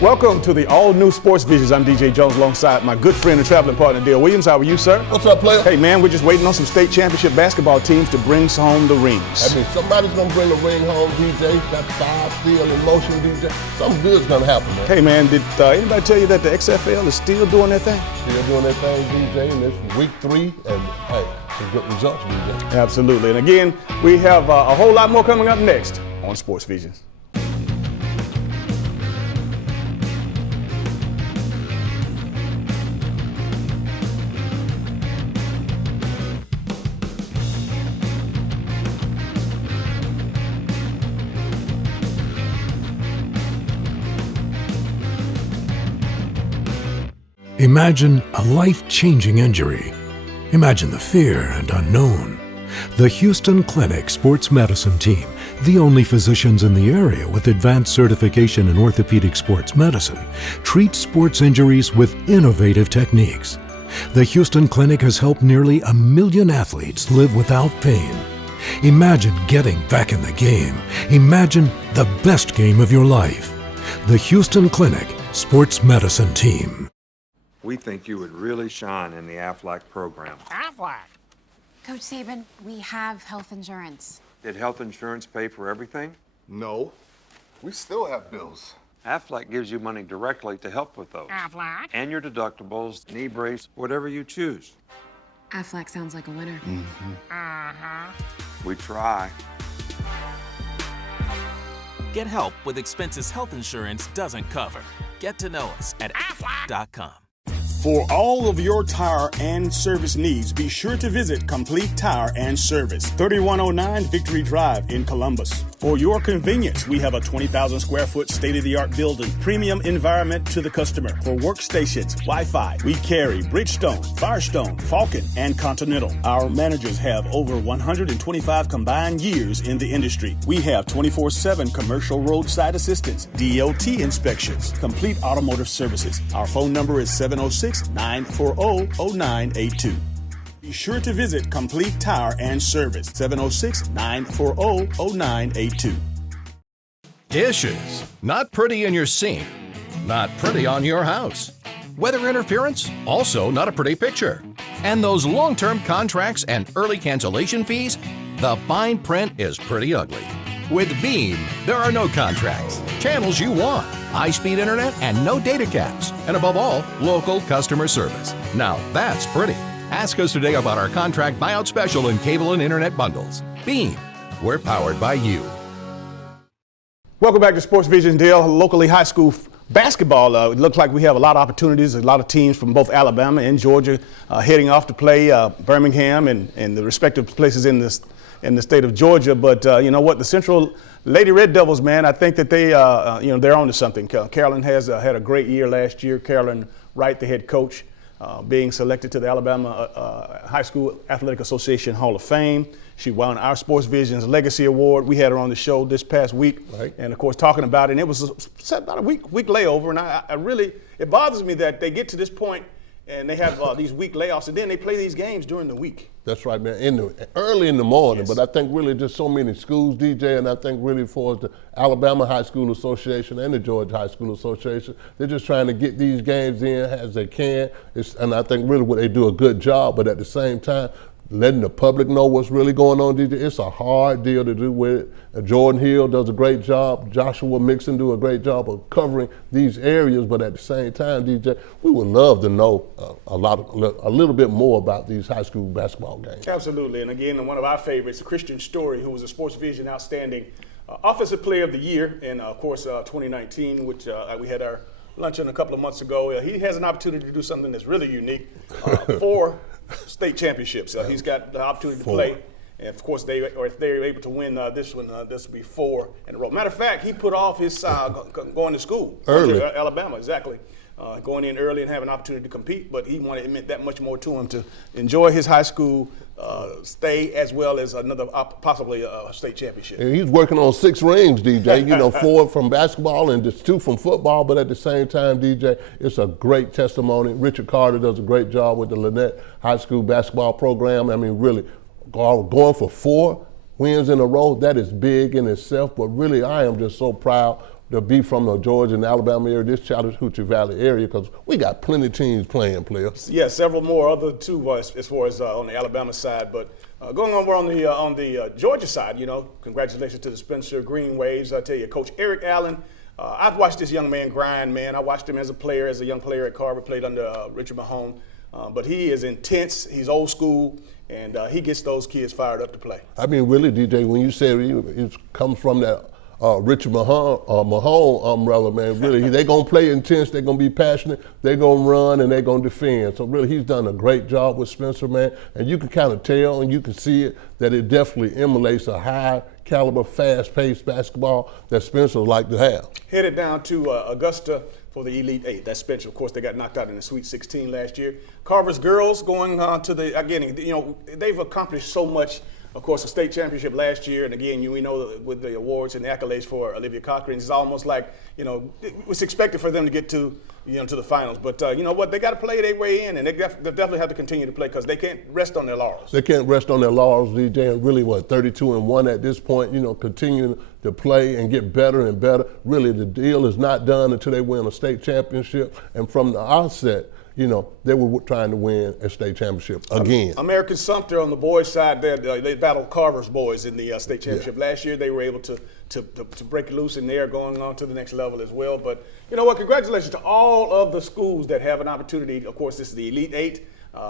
Welcome to the all-new Sports Visions. I'm DJ Jones alongside my good friend and traveling partner, Dale Williams. How are you, sir? What's up, player? Hey, man, we're just waiting on some state championship basketball teams to bring home the rings. I mean, somebody's going to bring the ring home, DJ. Got 5 still in motion, DJ. Something good's going to happen, man. Hey, man, did anybody tell you that the XFL is still doing their thing? Still doing their thing, DJ, and it's week 3, and, hey, some good results, DJ. Absolutely. And again, we have a whole lot more coming up next on Sports Visions. Imagine a life-changing injury. Imagine the fear and unknown. The Houston Clinic Sports Medicine Team, the only physicians in the area with advanced certification in orthopedic sports medicine, treats sports injuries with innovative techniques. The Houston Clinic has helped nearly 1 million athletes live without pain. Imagine getting back in the game. Imagine the best game of your life. The Houston Clinic Sports Medicine Team. We think you would really shine in the Aflac program. Aflac? Coach Saban, we have health insurance. Did health insurance pay for everything? No. We still have bills. Aflac gives you money directly to help with those. Aflac? And your deductibles, knee brace, whatever you choose. Aflac sounds like a winner. Mm-hmm. Uh-huh. We try. Get help with expenses health insurance doesn't cover. Get to know us at aflac.com. For all of your tire and service needs, be sure to visit Complete Tire and Service, 3109 Victory Drive in Columbus. For your convenience, we have a 20,000 square foot state-of-the-art building, premium environment to the customer. For workstations, Wi-Fi, we carry Bridgestone, Firestone, Falcon, and Continental. Our managers have over 125 combined years in the industry. We have 24/7 commercial roadside assistance, DOT inspections, complete automotive services. Our phone number is 706-940-0982. Be sure to visit Complete Tire and Service, 706-940-0982. Dishes. Not pretty in your sink. Not pretty on your house. Weather interference? Also not a pretty picture. And those long-term contracts and early cancellation fees? The fine print is pretty ugly. With Beam, there are no contracts, channels you want, high-speed internet, and no data caps. And above all, local customer service. Now that's pretty. Ask us today about our contract buyout special in cable and internet bundles. Beam, we're powered by you. Welcome back to Sports Vision, Dale. Locally high school basketball, it looks like we have a lot of opportunities. A lot of teams from both Alabama and Georgia heading off to play Birmingham and the respective places in the state of Georgia. But you know what? The Central Lady Red Devils, man, I think that they're on to something. Carolyn has had a great year last year. Carolyn Wright, the head coach, being selected to the Alabama High School Athletic Association Hall of Fame. She won our Sports Vision's Legacy Award. We had her on the show this past week, right. And of course talking about it. And it was about a week layover, and I really, it bothers me that they get to this point and they have these week layoffs, and then they play these games during the week. That's right, man. Early in the morning, yes. But I think really just so many schools, DJ, and I think really for the Alabama High School Association and the Georgia High School Association, they're just trying to get these games in as they can. And I think really what they do a good job, but at the same time, letting the public know what's really going on, DJ. It's a hard deal to do with it. Jordan Hill does a great job. Joshua Mixon do a great job of covering these areas, but at the same time, DJ, we would love to know a little bit more about these high school basketball games. Absolutely, and again, one of our favorites, Christian Story, who was a Sports Vision Outstanding Offensive Player of the Year in, of course, 2019, which we had our luncheon a couple of months ago. He has an opportunity to do something that's really unique. 4 state championships. He's got the opportunity to play. And of course, if they're able to win this one, this will be 4 in a row. Matter of fact, he put off his going to school. Early. Alabama, exactly. Going in early and have an opportunity to compete, but it meant that much more to him to enjoy his high school stay as well as another possibly a state championship. And he's working on 6 rings, DJ. 4 from basketball and just 2 from football, but at the same time, DJ, it's a great testimony. Richard Carter does a great job with the Lynette High School basketball program. I mean, really, going for 4 wins in a row, that is big in itself, but really I am just so proud to be from the Georgia and Alabama area, this Chattahoochee Valley area, because we got plenty of teams playing, players. Yeah, several more other too as far as on the Alabama side, but going over on the Georgia side, you know, congratulations to the Spencer Green Waves. I tell you, Coach Eric Allen. I've watched this young man grind, man. I watched him as a young player at Carver, played under Richard Mahone. But he is intense. He's old school, and he gets those kids fired up to play. I mean, really, DJ, when you say it comes from that Richard Mahone umbrella, man, really, they're going to play intense, they're going to be passionate, they're going to run, and they're going to defend. So really, he's done a great job with Spencer, man, and you can kind of tell and you can see it that it definitely emulates a high caliber, fast-paced basketball that Spencer would like to have. Headed down to Augusta for the Elite Eight. That's Spencer. Of course, they got knocked out in the Sweet 16 last year. Carver's girls going to they've accomplished so much. Of course, the state championship last year, and again, we know with the awards and the accolades for Olivia Cochran, it's almost like, it was expected for them to get to the finals. But you know what? They got to play their way in, and they definitely have to continue to play because they can't rest on their laurels. They can't rest on their laurels, DJ, and really, 32-1 at this point, continuing to play and get better and better. Really, the deal is not done until they win a state championship, and from the outset, they were trying to win a state championship again. American Sumter on the boys' side, they battled Carver's boys in the state championship. Yeah. Last year, they were able to break loose, and they're going on to the next level as well. But you know what? Congratulations to all of the schools that have an opportunity. Of course, this is the Elite Eight.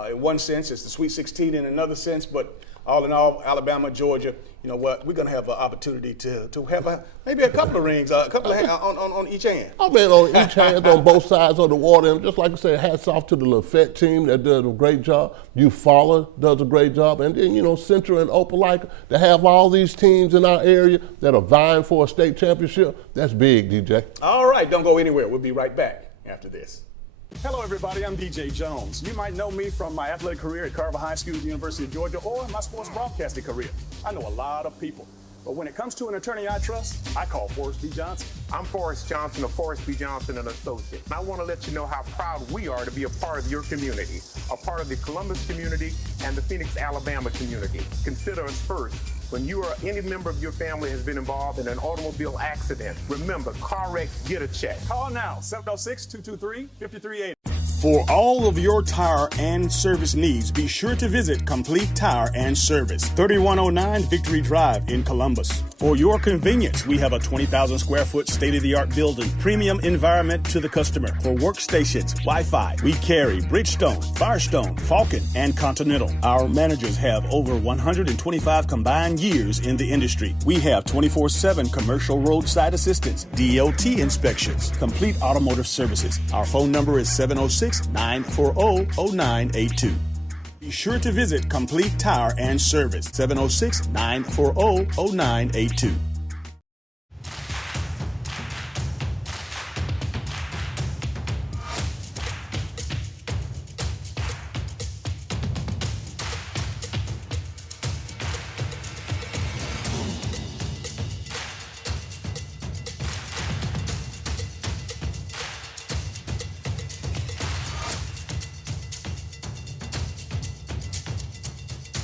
In one sense, it's the Sweet 16 in another sense, but all in all, Alabama, Georgia, you know what? We're going to have an opportunity to have maybe a couple of rings, a couple of on each hand. Oh, man, on each hand, on both sides of the water. And just like I said, hats off to the Lafette team that does a great job. Eufaula does a great job. And then, Central and Opelika, to have all these teams in our area that are vying for a state championship, that's big, DJ. All right, don't go anywhere. We'll be right back after this. Hello, everybody. I'm DJ Jones. You might know me from my athletic career at Carver High School at the University of Georgia or my sports broadcasting career. I know a lot of people, but when it comes to an attorney I trust, I call Forrest B. Johnson. I'm Forrest Johnson of Forrest B. Johnson and Associates. And I want to let you know how proud we are to be a part of your community, a part of the Columbus community and the Phoenix, Alabama community. Consider us first. When you or any member of your family has been involved in an automobile accident, remember, car wreck, get a check. Call now, 706-223-5380. For all of your tire and service needs, be sure to visit Complete Tire and Service, 3109 Victory Drive in Columbus. For your convenience, we have a 20,000 square foot state-of-the-art building, premium environment to the customer. For workstations, Wi-Fi, we carry Bridgestone, Firestone, Falcon, and Continental. Our managers have over 125 combined years in the industry. We have 24/7 commercial roadside assistance, DOT inspections, complete automotive services. Our phone number is 706-940-0982. Be sure to visit Complete Tire and Service, 706-940-0982.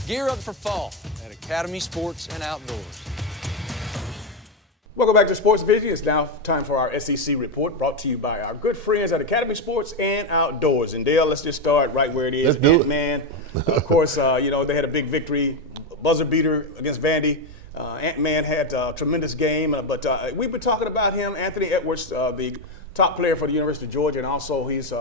Gear up for fall at Academy Sports and Outdoors. Welcome back to Sports Vision. It's now time for our SEC report, brought to you by our good friends at Academy Sports and Outdoors. And Dale, let's just start right where it is. Let's do it. Ant-Man, of course, they had a big victory, buzzer beater against Vandy. Ant-Man had a tremendous game, but we've been talking about him, Anthony Edwards, the top player for the University of Georgia, and also he's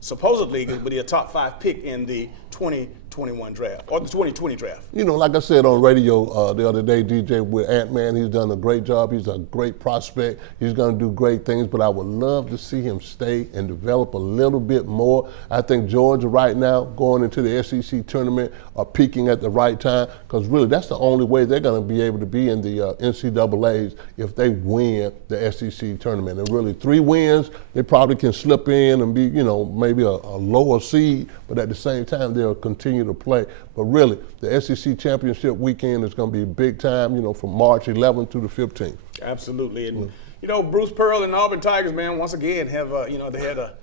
supposedly going to be a top 5 pick in the 2021 draft, or the 2020 draft. Like I said on radio the other day, DJ, with Ant-Man, he's done a great job. He's a great prospect. He's going to do great things, but I would love to see him stay and develop a little bit more. I think Georgia right now, going into the SEC tournament, are peaking at the right time, because really that's the only way they're going to be able to be in the NCAAs if they win the SEC tournament. And really 3 wins, they probably can slip in and be, maybe a lower seed, but at the same time, they'll continue to play. But really, the SEC championship weekend is going to be big time, from March 11th to the 15th. Absolutely. And, Bruce Pearl and Auburn Tigers, man, once again have, they had a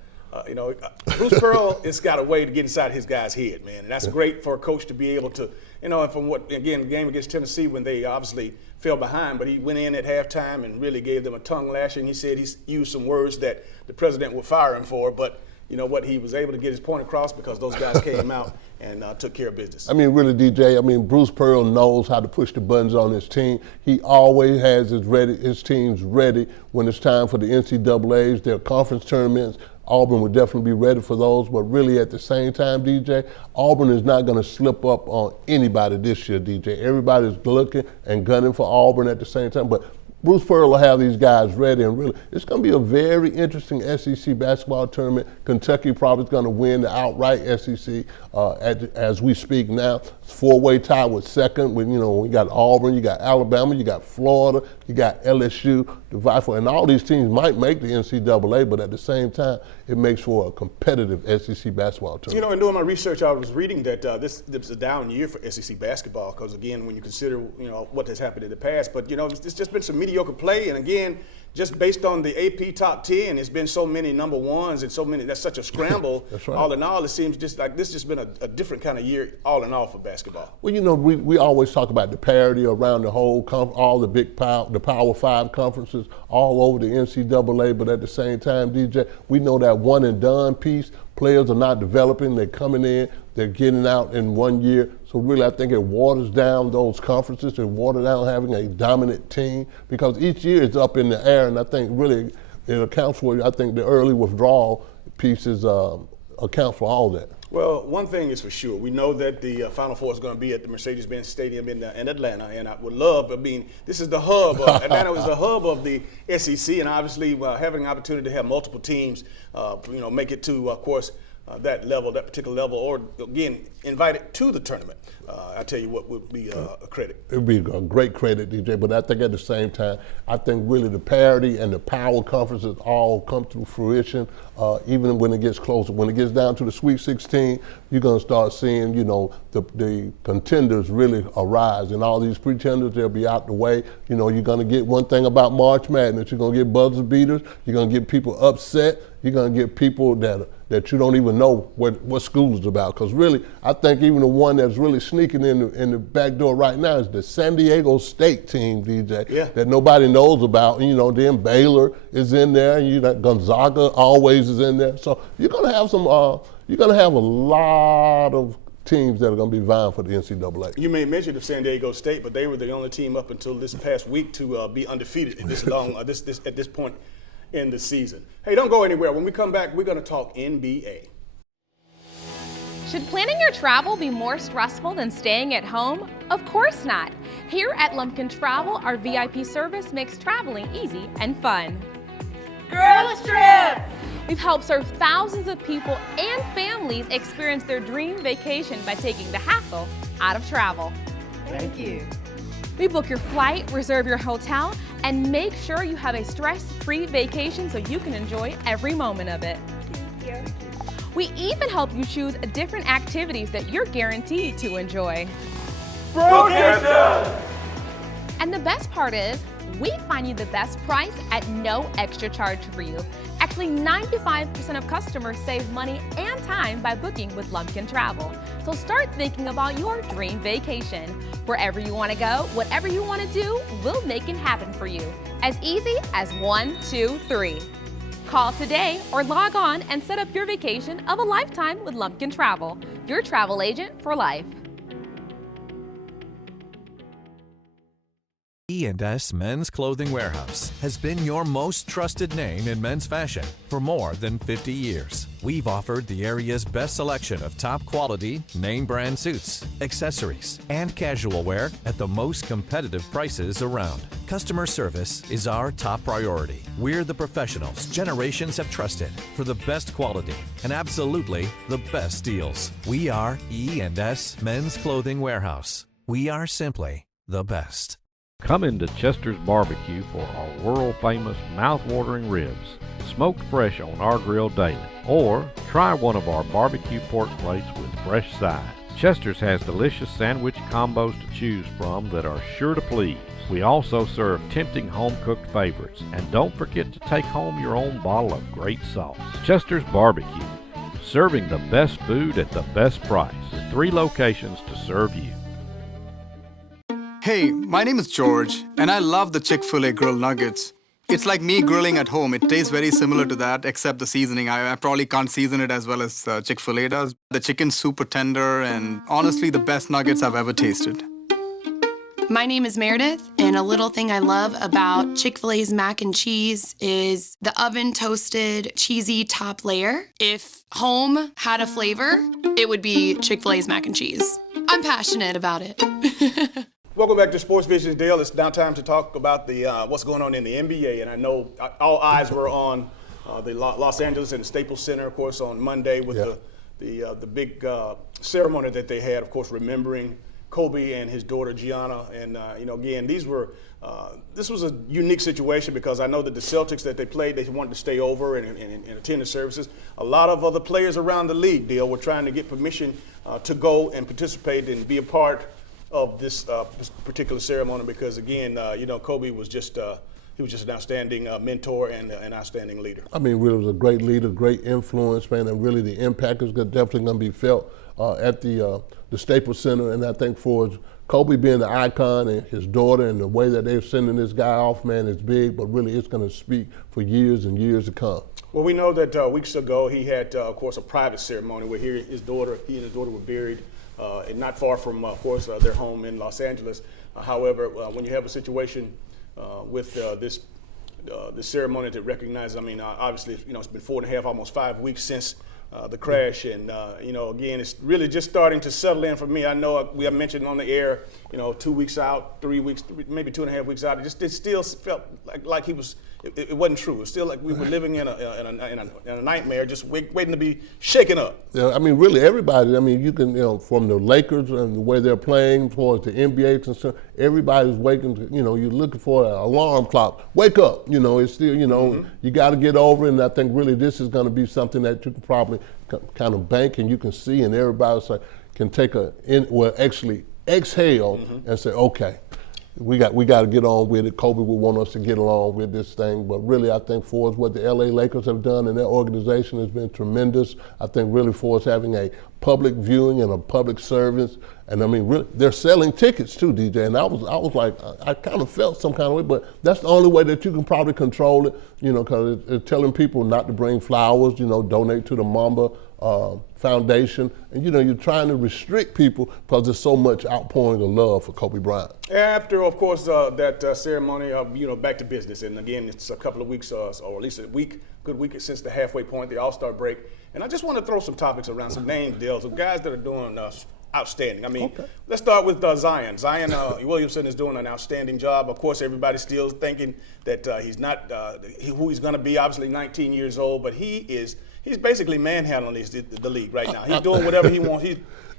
Bruce Pearl has got a way to get inside his guy's head, man, and that's great for a coach to be able to, and from the game against Tennessee when they obviously fell behind, but he went in at halftime and really gave them a tongue lashing. He said he used some words that the president would fire him for, but you know what, he was able to get his point across because those guys came out and took care of business. I mean, really, DJ, Bruce Pearl knows how to push the buttons on his team. He always has his teams ready when it's time for the NCAAs, their conference tournaments. Auburn would definitely be ready for those, but really at the same time, DJ, Auburn is not going to slip up on anybody this year, DJ. Everybody's looking and gunning for Auburn at the same time, but Bruce Pearl will have these guys ready, and really, it's going to be a very interesting SEC basketball tournament. Kentucky probably is going to win the outright SEC as we speak now. It's four-way tie with second. We got Auburn, you got Alabama, you got Florida, you got LSU, the vie for, and all these teams might make the NCAA, but at the same time, it makes for a competitive SEC basketball tournament. In doing my research, I was reading that this is a down year for SEC basketball because, again, when you consider what has happened in the past, but it's just been some mediocre play, and again, just based on the AP top 10, it's been so many number ones and so many. That's such a scramble. That's right. All in all, it seems just like this has been a different kind of year, all in all, for basketball. Well, we always talk about the parity around the whole all the Power 5 conferences all over the NCAA, but at the same time, DJ, we know that one and done piece. Players are not developing. They're coming in. They're getting out in 1 year. So really, I think it waters down those conferences. It waters down having a dominant team because each year is up in the air, and I think really it accounts for. I think the early withdrawal pieces accounts for all that. Well, one thing is for sure. We know that the Final Four is going to be at the Mercedes-Benz Stadium in Atlanta, and I would love, this is the hub. Atlanta is the hub of the SEC, and obviously having an opportunity to have multiple teams, make it to, of course, that particular level, or again, invited to the tournament. I tell you what would be a credit. It would be a great credit, DJ, but I think at the same time, I think really the parity and the power conferences all come to fruition, even when it gets closer. When it gets down to the Sweet 16, you're going to start seeing, the contenders really arise, and all these pretenders, they'll be out the way. You're going to get one thing about March Madness. You're going to get buzzer beaters. You're going to get people upset. You're going to get people that you don't even know what school is about. Because really, I think even the one that's really sneaking in the back door right now is the San Diego State team, DJ, that nobody knows about. Then Baylor is in there, and Gonzaga always is in there. So you're going to have a lot of teams that are going to be vying for the NCAA. You may mention of San Diego State, but they were the only team up until this past week to be undefeated at this point in the season. Hey, don't go anywhere. When we come back, we're going to talk NBA. Should planning your travel be more stressful than staying at home? Of course not. Here at Lumpkin Travel, our VIP service makes traveling easy and fun. Girls Trip! We've helped serve thousands of people and families experience their dream vacation by taking the hassle out of travel. Thank you. We book your flight, reserve your hotel, and make sure you have a stress-free vacation so you can enjoy every moment of it. Thank you. We even help you choose different activities that you're guaranteed to enjoy. Vacation! And the best part is, we find you the best price at no extra charge for you. Actually, 95% of customers save money and time by booking with Lumpkin Travel. So start thinking about your dream vacation. Wherever you want to go, whatever you want to do, we'll make it happen for you. As easy as 1, 2, 3. Call today or log on and set up your vacation of a lifetime with Lumpkin Travel, your travel agent for life. E&S Men's Clothing Warehouse has been your most trusted name in men's fashion for more than 50 years. We've offered the area's best selection of top quality, name brand suits, accessories, and casual wear at the most competitive prices around. Customer service is our top priority. We're the professionals generations have trusted for the best quality and absolutely the best deals. We are E&S Men's Clothing Warehouse. We are simply the best. Come into Chester's Barbecue for our world-famous mouth-watering ribs, smoked fresh on our grill daily. Or try one of our barbecue pork plates with fresh sides. Chester's has delicious sandwich combos to choose from that are sure to please. We also serve tempting home-cooked favorites. And don't forget to take home your own bottle of great sauce. Chester's Barbecue, serving the best food at the best price, with 3 locations to serve you. Hey, my name is George, and I love the Chick-fil-A grilled nuggets. It's like me grilling at home. It tastes very similar to that, except the seasoning. I probably can't season it as well as Chick-fil-A does. The chicken's super tender, and honestly, the best nuggets I've ever tasted. My name is Meredith, and a little thing I love about Chick-fil-A's mac and cheese is the oven-toasted, cheesy top layer. If home had a flavor, it would be Chick-fil-A's mac and cheese. I'm passionate about it. Welcome back to Sports Vision, Dale. It's now time to talk about the what's going on in the NBA, and I know all eyes were on the Los Angeles and Staples Center, of course, on Monday with the big ceremony that they had, of course, remembering Kobe and his daughter Gianna. And again, this was a unique situation because I know that the Celtics that they played, they wanted to stay over and attend the services. A lot of other players around the league, Dale, were trying to get permission to go and participate and be a part of this particular ceremony because, again, Kobe was just he was just an outstanding mentor and an outstanding leader. I mean, really was a great leader, great influence, man, and really the impact is definitely going to be felt at the Staples Center. And I think for Kobe being the icon and his daughter and the way that they're sending this guy off, man, is big, but really it's going to speak for years and years to come. Well, we know that weeks ago he had, of course, a private ceremony where he and his daughter were buried. And not far from, of course, their home in Los Angeles. However, when you have a situation with this ceremony to recognize, I mean, obviously, it's been 4.5, almost 5 weeks since the crash, and again, it's really just starting to settle in for me. I know we have mentioned on the air, 2 weeks out, 3 weeks, maybe 2.5 weeks out. It still felt like he was. It wasn't true. It was still like we were living in a nightmare, just waiting to be shaken up. Yeah, I mean, really everybody. I mean, you can, from the Lakers and the way they're playing towards the NBA concerned, everybody's waking. You're looking for an alarm clock. Wake up. It's still, you got to get over it. And I think really this is going to be something that you can probably kind of bank and you can see, and everybody can take actually exhale and say, okay. We got to get on with it. Kobe would want us to get along with this thing, but really I think for us what the LA Lakers have done and their organization has been tremendous. I think really for us having a public viewing and a public service, and I mean really, they're selling tickets too, DJ. And I was like, I kind of felt some kind of way, but that's the only way that you can probably control it, because it's telling people not to bring flowers, donate to the Mamba Foundation, and you're trying to restrict people because there's so much outpouring of love for Kobe Bryant. After, of course, that ceremony, back to business, and again, it's a couple of weeks, or at least good week since the halfway point, the All-Star break, and I just want to throw some topics around, some names, deals of guys that are doing outstanding. I mean, Let's start with Zion. Zion Williamson is doing an outstanding job. Of course, everybody's still thinking that he's not who he's going to be. Obviously, 19 years old, but he's basically manhandling the league right now. He's doing whatever he wants.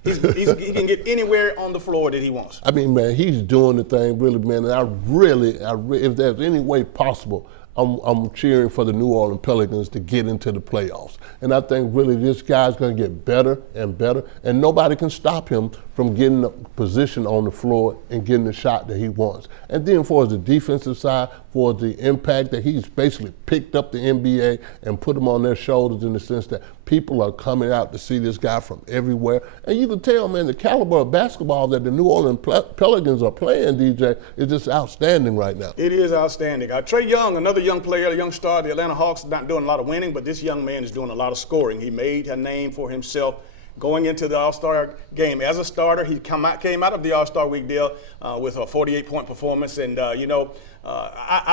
He can get anywhere on the floor that he wants. I mean, man, he's doing the thing really, man. And I really, if there's any way possible, I'm cheering for the New Orleans Pelicans to get into the playoffs. And I think really this guy's going to get better and better, and nobody can stop him from getting a position on the floor and getting the shot that he wants. And then for the defensive side, for the impact that he's basically picked up the NBA and put them on their shoulders in the sense that people are coming out to see this guy from everywhere. And you can tell, man, the caliber of basketball that the New Orleans Pelicans are playing, DJ, is just outstanding right now. It is outstanding. Trae Young, another young player, a young star, the Atlanta Hawks, not doing a lot of winning, but this young man is doing a lot of scoring. He made a name for himself going into the All-Star game as a starter. He came out of the All-Star week deal with a 48-point performance. And, I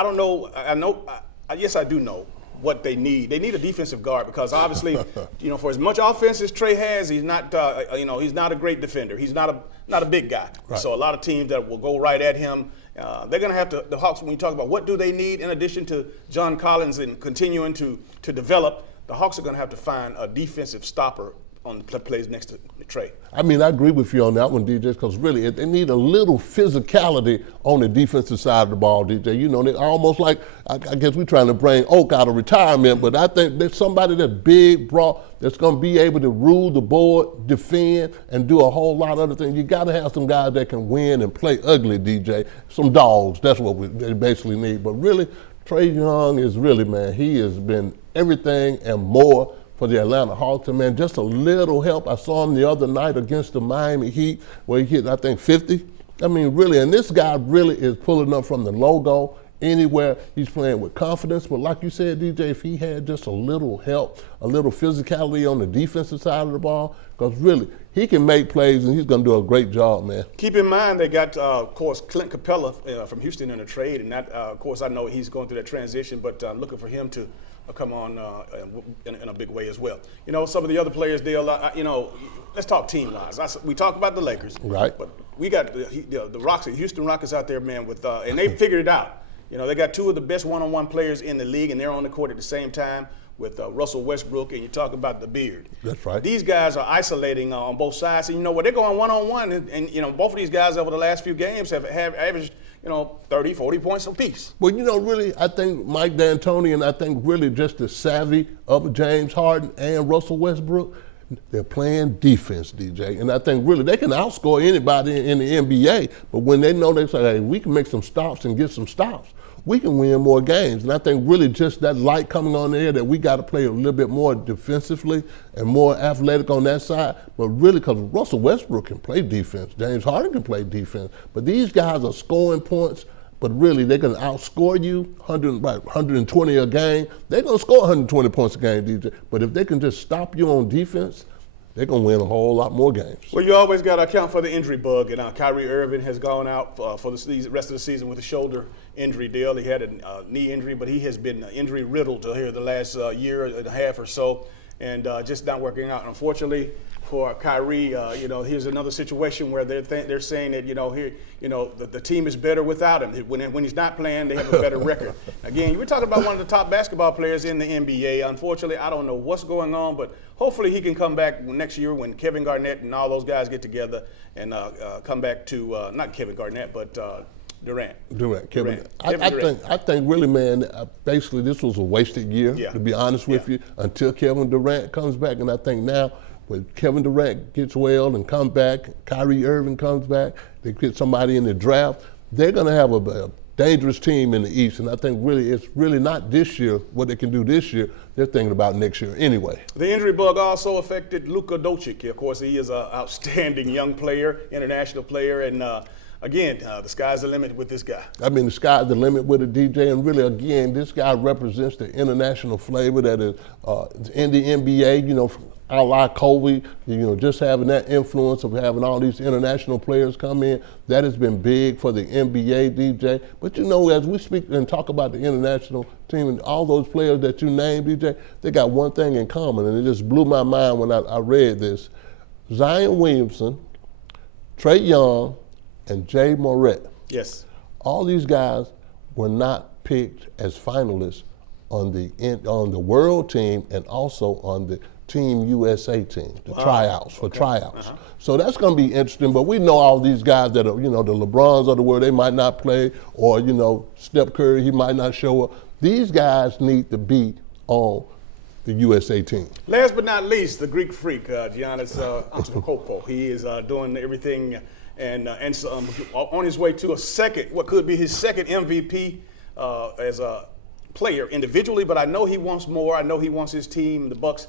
don't know. Yes, I do know what they need. They need a defensive guard because obviously, for as much offense as Trae has, he's not, he's not a great defender. He's not a big guy. Right. So a lot of teams that will go right at him, they're going to have to, the Hawks, when you talk about what do they need in addition to John Collins and continuing to develop, the Hawks are going to have to find a defensive stopper on the plays next to Trey. I mean, I agree with you on that one, DJ, because really they need a little physicality on the defensive side of the ball, DJ. You know, they almost like, I guess we're trying to bring Oak out of retirement, but I think there's somebody that's big, broad, that's going to be able to rule the board, defend, and do a whole lot of other things. You got to have some guys that can win and play ugly, DJ. Some dogs, that's what they basically need. But really, Trey Young is really, man, he has been everything and more for the Atlanta Hawks. And, man, just a little help. I saw him the other night against the Miami Heat where he hit, I think, 50. I mean, really, and this guy really is pulling up from the logo anywhere. He's playing with confidence. But like you said, DJ, if he had just a little help, a little physicality on the defensive side of the ball, because really, he can make plays and he's going to do a great job, man. Keep in mind they got, of course, Clint Capella from Houston in a trade, and that, of course, I know he's going through that transition, but I'm looking for him to come on in a big way as well. You know, some of the other players, you know, let's talk team-wise. We talk about the Lakers, right? But we got the Rockets, Houston Rockets out there, man, with and they figured it out. You know, they got two of the best one-on-one players in the league, and they're on the court at the same time with Russell Westbrook, and you talk about the beard. That's right. These guys are isolating on both sides, and you know what, they're going one-on-one, and you know, both of these guys over the last few games have averaged, you know, 30, 40 points apiece. Well, you know, really, I think Mike D'Antoni and I think really just the savvy of James Harden and Russell Westbrook, they're playing defense, DJ. And I think really they can outscore anybody in the NBA, but when they know they say, hey, we can make some stops and get some stops, we can win more games. And I think really just that light coming on there that we got to play a little bit more defensively and more athletic on that side. But really, because Russell Westbrook can play defense, James Harden can play defense, but these guys are scoring points, but really they're going to outscore you 120 a game. They're going to score 120 points a game, DJ. But if they can just stop you on defense, they're going to win a whole lot more games. Well, you always got to account for the injury bug, and Kyrie Irving has gone out for the rest of the season with a shoulder injury deal. He had a knee injury, but he has been injury riddled here the last year and a half or so, and just not working out. Unfortunately for Kyrie, you know, here's another situation where they're saying that, you know, here, you know, the team is better without him. When he's not playing, they have a better record. Again, we're talking about one of the top basketball players in the NBA. Unfortunately, I don't know what's going on, but hopefully he can come back next year when Kevin Garnett and all those guys get together and come back to not Kevin Garnett, but Durant. Kevin Durant. I think really, man, basically this was a wasted year, to be honest with you, until Kevin Durant comes back. And I think now when Kevin Durant gets well and comes back, Kyrie Irving comes back, they get somebody in the draft, they're going to have a dangerous team in the East. And I think really it's really not this year, what they can do this year. They're thinking about next year anyway. The injury bug also affected Luka Doncic. Of course, he is an outstanding young player, international player, and again, the sky's the limit with this guy. I mean, the sky's the limit with a DJ, and really, again, this guy represents the international flavor that is in the NBA, you know, a la Kobe, you know, just having that influence of having all these international players come in, that has been big for the NBA, DJ. But you know, as we speak and talk about the international team and all those players that you named, DJ, they got one thing in common, and it just blew my mind when I read this. Zion Williamson, Trey Young, and Jay Moret. Yes. All these guys were not picked as finalists on the world team and also on the Team USA team, the tryouts. So that's going to be interesting, but we know all these guys that are, you know, the LeBrons of the world, they might not play, or, you know, Steph Curry, he might not show up. These guys need to be on the USA team. Last but not least, the Greek freak, Giannis Antetokounmpo. He is doing everything and on his way to what could be his second MVP as a player individually, but I know he wants more. I know he wants his team, the Bucks,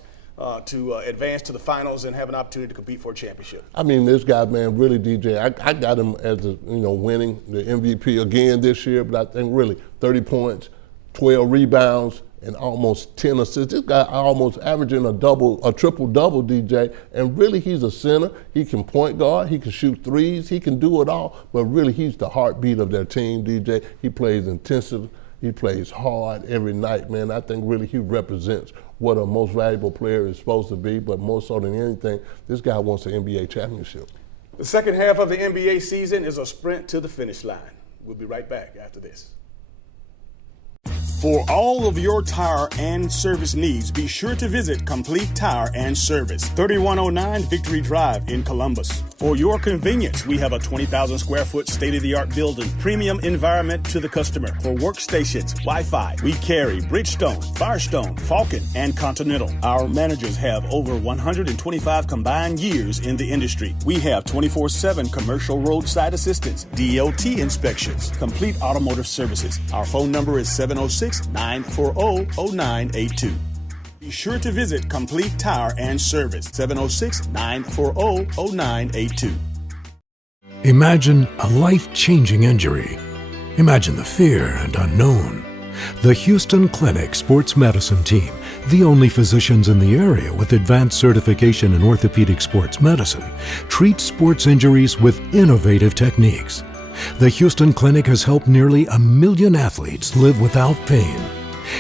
to advance to the finals and have an opportunity to compete for a championship. I mean, this guy, man, really, DJ, I got him as winning the MVP again this year, but I think really 30 points, 12 rebounds, and almost 10 assists. This guy almost averaging a triple-double, DJ, and really he's a center. He can point guard, he can shoot threes, he can do it all, but really he's the heartbeat of their team, DJ. He plays intensive, he plays hard every night, man. I think really he represents what a most valuable player is supposed to be, but more so than anything, this guy wants an NBA championship. The second half of the NBA season is a sprint to the finish line. We'll be right back after this. For all of your tire and service needs, be sure to visit Complete Tire and Service, 3109 Victory Drive in Columbus. For your convenience, we have a 20,000 square foot state-of-the-art building, premium environment to the customer. For workstations, Wi-Fi, we carry Bridgestone, Firestone, Falcon, and Continental. Our managers have over 125 combined years in the industry. We have 24/7 commercial roadside assistance, DOT inspections, complete automotive services. Our phone number is 706-940-0982. Be sure to visit Complete Tire and Service, 706-940-0982. Imagine a life-changing injury. Imagine the fear and unknown. The Houston Clinic Sports Medicine Team, the only physicians in the area with advanced certification in orthopedic sports medicine, treats sports injuries with innovative techniques. The Houston Clinic has helped nearly 1 million athletes live without pain.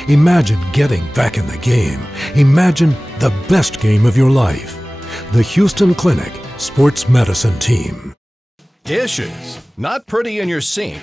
Imagine getting back in the game. Imagine the best game of your life. The Houston Clinic Sports Medicine Team. Dishes. Not pretty in your sink.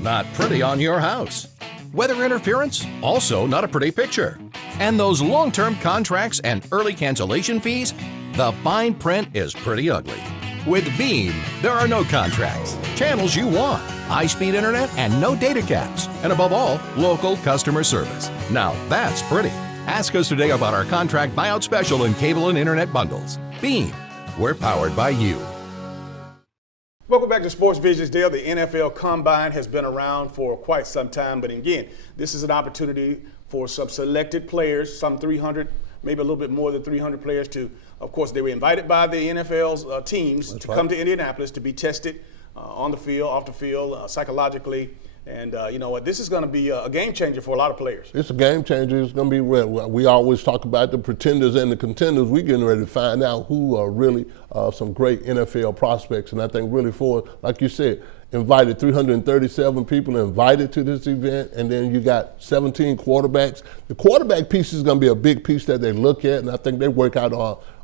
Not pretty on your house. Weather interference? Also not a pretty picture. And those long-term contracts and early cancellation fees? The fine print is pretty ugly. With Beam, there are no contracts, channels you want, high-speed internet, and no data caps. And above all, local customer service. Now that's pretty. Ask us today about our contract buyout special in cable and internet bundles. Beam, we're powered by you. Welcome back to Sports Visions, Dale. The NFL Combine has been around for quite some time, but again, this is an opportunity for some selected players, some 300, maybe a little bit more than 300 players to, of course, they were invited by the NFL's teams to come to Indianapolis to be tested on the field, off the field, psychologically. And you know what? This is going to be a game changer for a lot of players. It's a game changer. It's going to be real. We always talk about the pretenders and the contenders. We're getting ready to find out who are really some great NFL prospects. And I think really for, like you said, invited 337 people invited to this event, and then you got 17 quarterbacks. The quarterback piece is going to be a big piece that they look at, and I think they work out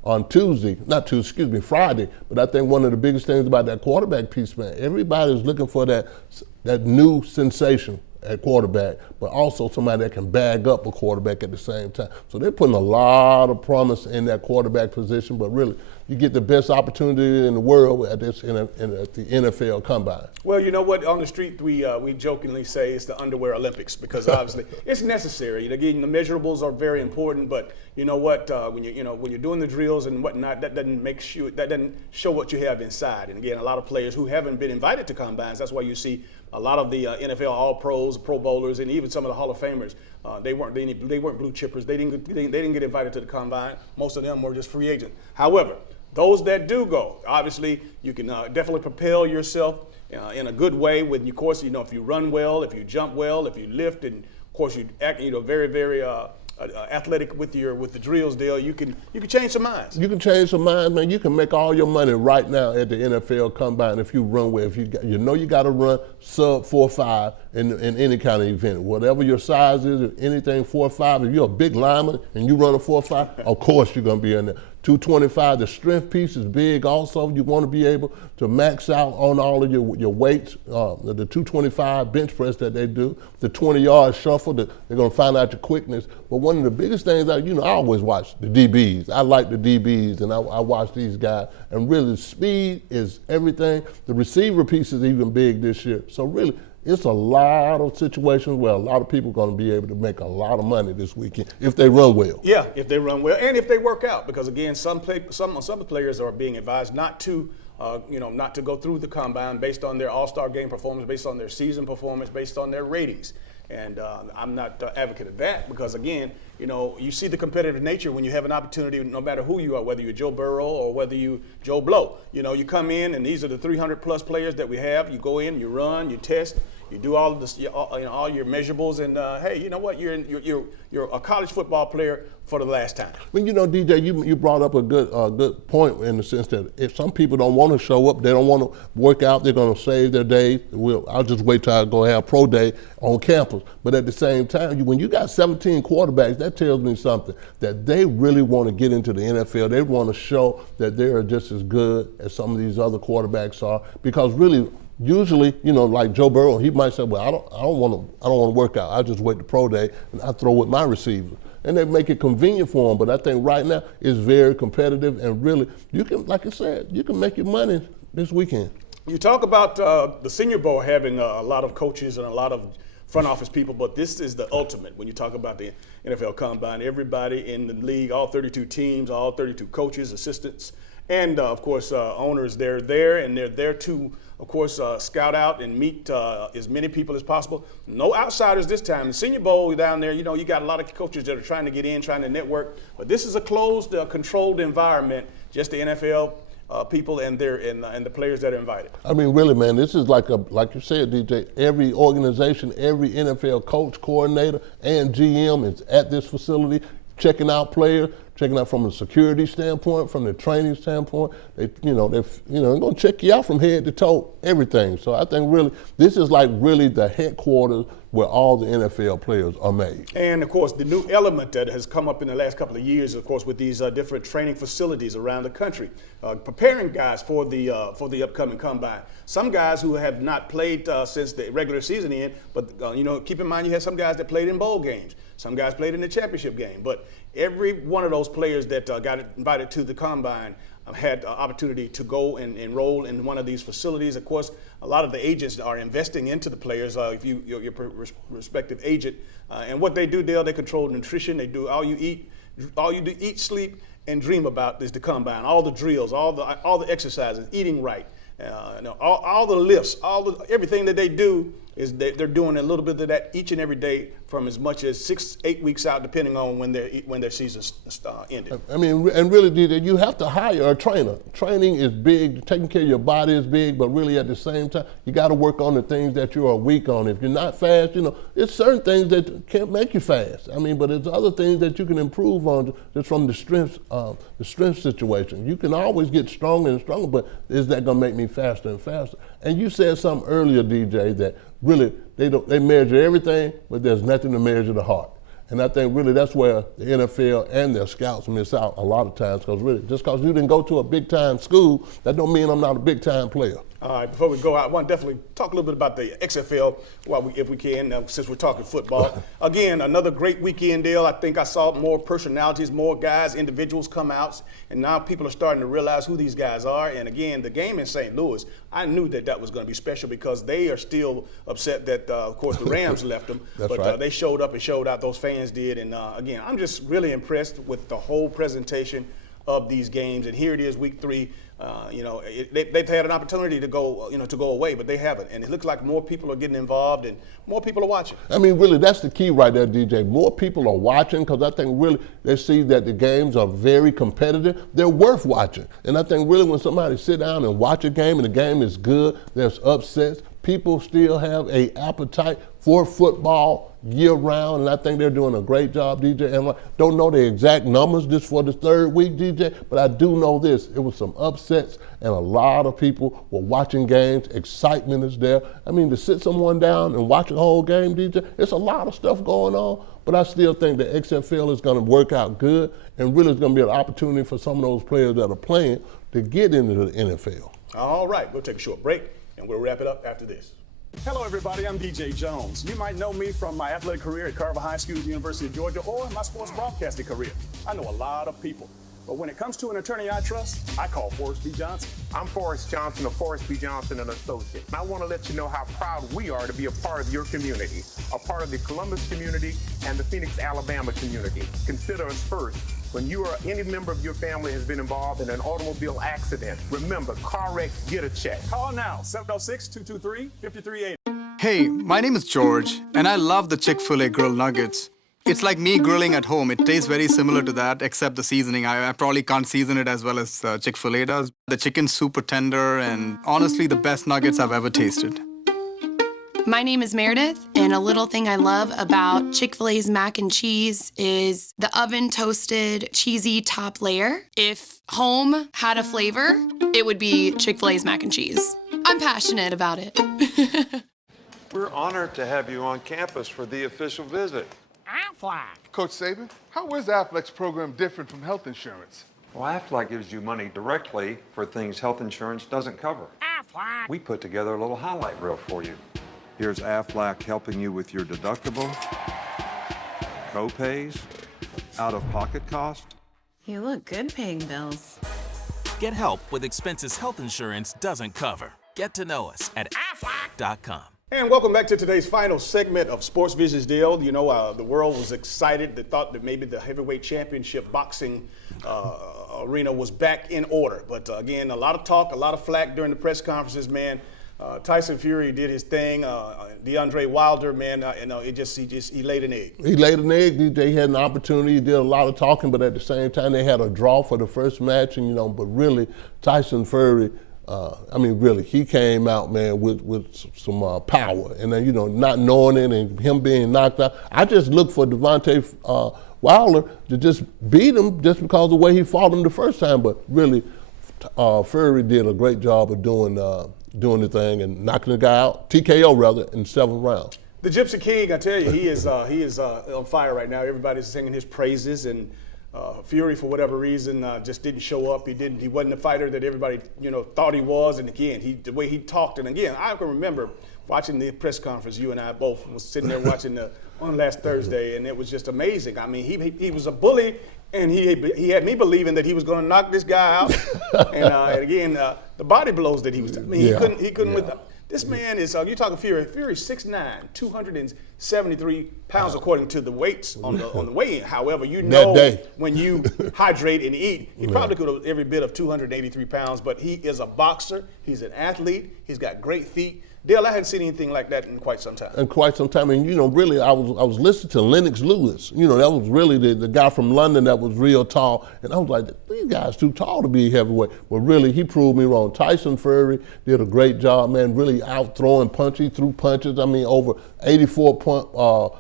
on Friday. But I think one of the biggest things about that quarterback piece, man, everybody's looking for that new sensation at quarterback, but also somebody that can bag up a quarterback at the same time. So they're putting a lot of promise in that quarterback position, but really, you get the best opportunity in the world at the NFL Combine. Well, you know what? On the street, we jokingly say it's the underwear Olympics because obviously it's necessary. Again, the measurables are very important, but you know what? When you're doing the drills and whatnot, that doesn't show what you have inside. And again, a lot of players who haven't been invited to combines. That's why you see a lot of the NFL All-Pros, Pro Bowlers, and even some of the Hall of Famers. They weren't blue chippers. They didn't get invited to the combine. Most of them were just free agents. However, those that do go, obviously, you can definitely propel yourself in a good way. With, of course, if you run well, if you jump well, if you lift, and of course you act, very, very athletic with the drills, Dale. You can change some minds. You can change some minds, man. You can make all your money right now at the NFL Combine if you run well. If you got to run sub 4.5 in any kind of event, whatever your size is, if anything 4.5. If you're a big lineman and you run a 4.5, of course you're going to be in there. 225, the strength piece is big also. You want to be able to max out on all of your weights. The 225 bench press that they do, the 20-yard shuffle, they're going to find out your quickness. But one of the biggest things, I always watch the DBs. I like the DBs, and I watch these guys. And really, speed is everything. The receiver piece is even big this year. So really, it's a lot of situations where a lot of people are going to be able to make a lot of money this weekend if they run well. Yeah, if they run well and if they work out, because again, some players are being advised not to go through the combine based on their All-Star game performance, based on their season performance, based on their ratings. And I'm not an advocate of that because, again, you see the competitive nature when you have an opportunity, no matter who you are, whether you're Joe Burrow or whether you Joe Blow. You come in, and these are the 300-plus players that we have. You go in, you run, you test, you do all of this, all your measurables, and hey, you know what? You're a college football player for the last time. Well, DJ, you brought up a good point in the sense that if some people don't want to show up, they don't want to work out, they're going to save their day. I'll just wait till I go have pro day on campus. But at the same time, when you got 17 quarterbacks, that tells me something, that they really want to get into the NFL. They want to show that they are just as good as some of these other quarterbacks are, because really, Usually, you know, like Joe Burrow, he might say, well, I don't want to work out. I just wait the pro day and I throw with my receivers. And they make it convenient for them. But I think right now it's very competitive, and really, you can, like I said, you can make your money this weekend. You talk about the Senior Bowl having a lot of coaches and a lot of front office people, but this is the ultimate when you talk about the NFL Combine. Everybody in the league, all 32 teams, all 32 coaches, assistants, and of course owners, they're there, and they're there to, of course, scout out and meet as many people as possible. No outsiders this time. The Senior Bowl down there, you know, you got a lot of coaches that are trying to get in, trying to network, but this is a closed, controlled environment, just the NFL people and the players that are invited. I mean, really, man, this is like you said, DJ, every organization, every NFL coach, coordinator, and GM is at this facility checking out players, checking out from a security standpoint, from the training standpoint. They're going to check you out from head to toe, everything. So I think really, this is like really the headquarters where all the NFL players are made. And of course, the new element that has come up in the last couple of years, of course, with these different training facilities around the country, preparing guys for the upcoming combine. Some guys who have not played since the regular season end, but keep in mind you had some guys that played in bowl games. Some guys played in the championship game, but every one of those players that got invited to the combine had the opportunity to go and enroll in one of these facilities. Of course, a lot of the agents are investing into the players. If your respective agent, and what they do, they control nutrition. They do all you eat, sleep, and dream about is the combine. All the drills, all the exercises, eating right, all the lifts, everything that they do is they're doing a little bit of that each and every day from as much as 6-8 weeks out, depending on when their season's ended. I mean, and really, DJ, you have to hire a trainer. Training is big. Taking care of your body is big, but really at the same time, you got to work on the things that you are weak on. If you're not fast, it's certain things that can't make you fast. I mean, but it's other things that you can improve on just from the strength situation. You can always get stronger and stronger, but is that going to make me faster and faster? And you said something earlier, DJ, that really they measure everything, but there's nothing to measure the heart. And I think really that's where the NFL and their scouts miss out a lot of times, because really, just because you didn't go to a big-time school, that don't mean I'm not a big-time player. All right, before we go out, I want to definitely talk a little bit about the XFL, if we can, since we're talking football. Again, another great weekend deal. I think I saw more personalities, more guys, individuals come out, and now people are starting to realize who these guys are. And again, the game in St. Louis, I knew that was going to be special because they are still upset that, of course, the Rams left them. That's but right. They showed up and showed out, those fans did. And again, I'm just really impressed with the whole presentation of these games. And here it is, week 3. They've had an opportunity to go away, but they haven't. And it looks like more people are getting involved and more people are watching. I mean, really, that's the key right there, DJ. More people are watching because I think really they see that the games are very competitive. They're worth watching. And I think really when somebody sit down and watch a game and the game is good, there's upsets, people still have an appetite for football year-round, and I think they're doing a great job, DJ. And I don't know the exact numbers just for the third week, DJ, but I do know this. It was some upsets, and a lot of people were watching games. Excitement is there. I mean, to sit someone down and watch a whole game, DJ, it's a lot of stuff going on, but I still think the XFL is going to work out good, and really it's going to be an opportunity for some of those players that are playing to get into the NFL. All right, we'll take a short break, and we'll wrap it up after this. Hello, everybody. I'm DJ Jones. You might know me from my athletic career at Carver High School, University of Georgia, or my sports broadcasting career. I know a lot of people. But when it comes to an attorney I trust, I call Forrest B. Johnson. I'm Forrest Johnson of Forrest B. Johnson & Associates. And I want to let you know how proud we are to be a part of your community, a part of the Columbus community and the Phoenix, Alabama community. Consider us first. When you or any member of your family has been involved in an automobile accident, remember, car wreck, get a check. Call now, 706-223-5380. Hey, my name is George, and I love the Chick-fil-A grilled nuggets. It's like me grilling at home. It tastes very similar to that, except the seasoning. I probably can't season it as well as Chick-fil-A does. The chicken's super tender, and honestly, the best nuggets I've ever tasted. My name is Meredith, and a little thing I love about Chick-fil-A's mac and cheese is the oven-toasted, cheesy top layer. If home had a flavor, it would be Chick-fil-A's mac and cheese. I'm passionate about it. We're honored to have you on campus for the official visit. Aflac. Coach Saban, how is Aflac's program different from health insurance? Well, Aflac gives you money directly for things health insurance doesn't cover. Aflac. We put together a little highlight reel for you. Here's Aflac helping you with your deductible, co-pays, out-of-pocket cost. You look good paying bills. Get help with expenses health insurance doesn't cover. Get to know us at aflac.com. And welcome back to today's final segment of Sports Vision's Deal. You know, the world was excited. They thought that maybe the heavyweight championship boxing arena was back in order. But again, a lot of talk, a lot of flack during the press conferences, man. Tyson Fury did his thing. DeAndre Wilder, man, he laid an egg. He laid an egg. They had an opportunity. He did a lot of talking, but at the same time, they had a draw for the first match. And but really, Tyson Fury, really, he came out, man, with some power. And then, not knowing it and him being knocked out. I just look for Deontay Wilder to just beat him just because of the way he fought him the first time. But really, Fury did a great job of doing the thing and knocking the guy out, TKO rather, in 7 rounds. The Gypsy King, I tell you, he is on fire right now. Everybody's singing his praises, and Fury, for whatever reason, just didn't show up. He wasn't the fighter that everybody thought he was. And again, the way he talked, and again, I can remember watching the press conference. You and I both was sitting there watching on last Thursday, and it was just amazing. I mean, he was a bully. And he had me believing that he was going to knock this guy out. And again, the body blows that he was. He couldn't. With this man is. You're talking Fury. Fury's 6'9", 273 pounds according to the weights on the weigh-in. However, when you hydrate and eat, he probably could have every bit of 283 pounds. But he is a boxer. He's an athlete. He's got great feet. Dale, I hadn't seen anything like that in quite some time. And really, I was listening to Lennox Lewis. That was really the guy from London that was real tall. And I was like, these guys too tall to be heavyweight. But really, he proved me wrong. Tyson Fury did a great job, man, really out-throwing punches. He threw punches, over 84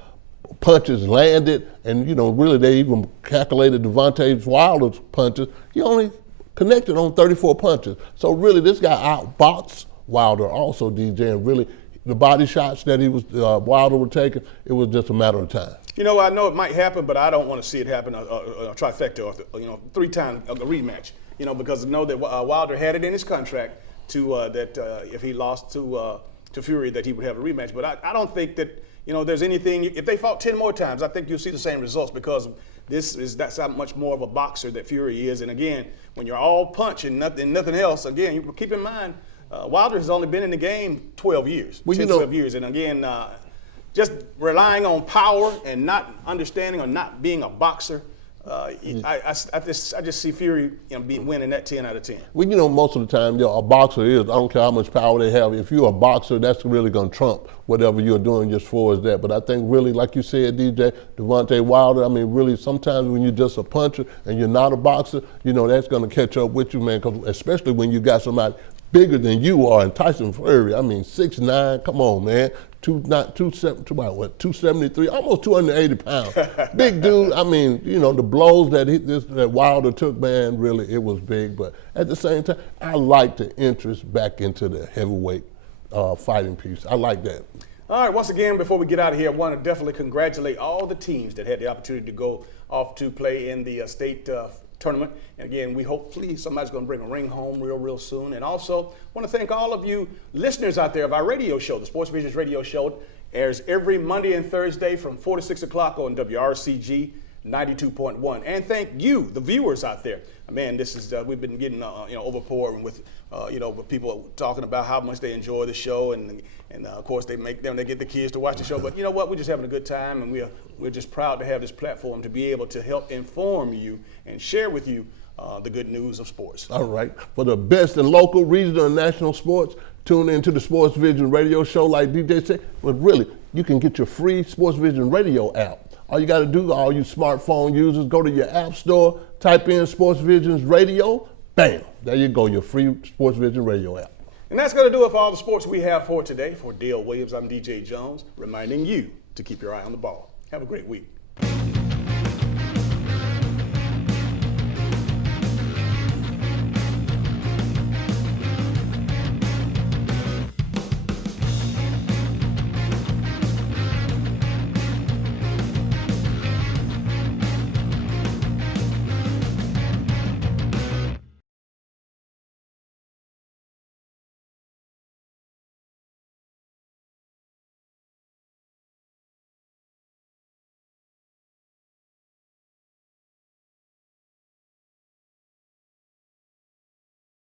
punches landed. And, really, they even calculated Deontay Wilder's punches. He only connected on 34 punches. So really, this guy outboxed Wilder also, DJ, and really the body shots that Wilder was taking, it was just a matter of time. I know it might happen, but I don't want to see it happen a trifecta or 3 times a rematch. Because I know that Wilder had it in his contract that if he lost to Fury that he would have a rematch. But I don't think that there's anything. If they fought 10 more times, I think you'll see the same results because that's how much more of a boxer that Fury is. And again, when you're all punch and nothing else, again, you keep in mind. Wilder has only been in the game 12 years, 12 years. And again, just relying on power and not understanding or not being a boxer, I just see Fury winning that 10 out of 10. Well, most of the time, a boxer is, I don't care how much power they have. If you're a boxer, that's really going to trump whatever you're doing just for as that. But I think really, like you said, DJ, Deontay Wilder, really sometimes when you're just a puncher and you're not a boxer, that's going to catch up with you, man, 'cause especially when you got somebody bigger than you are, and Tyson Fury, 6'9", come on, man. 273, almost 280 pounds. Big dude. The blows that Wilder took, man, really, it was big. But at the same time, I like the interest back into the heavyweight fighting piece. I like that. All right, once again, before we get out of here, I want to definitely congratulate all the teams that had the opportunity to go off to play in the state tournament. And again, we hopefully somebody's going to bring a ring home real soon. And also want to thank all of you listeners out there of our radio show. The Sports Visions radio show airs every Monday and Thursday from 4 to 6 o'clock on WRCG 92.1. And thank you, the viewers out there. Man, this is we've been getting overpoured with with people talking about how much they enjoy the show, and of course they get the kids to watch the show. But you know what? We're just having a good time, and we're just proud to have this platform to be able to help inform you and share with you the good news of sports. All right. For the best in local, regional, and national sports, tune into the Sports Vision radio show like DJ said. But really, you can get your free Sports Vision radio app. All you got to do, all you smartphone users, go to your app store, type in Sports Vision's radio, bam, there you go, your free Sports Vision radio app. And that's going to do it for all the sports we have for today. For Dale Williams, I'm DJ Jones, reminding you to keep your eye on the ball. Have a great week.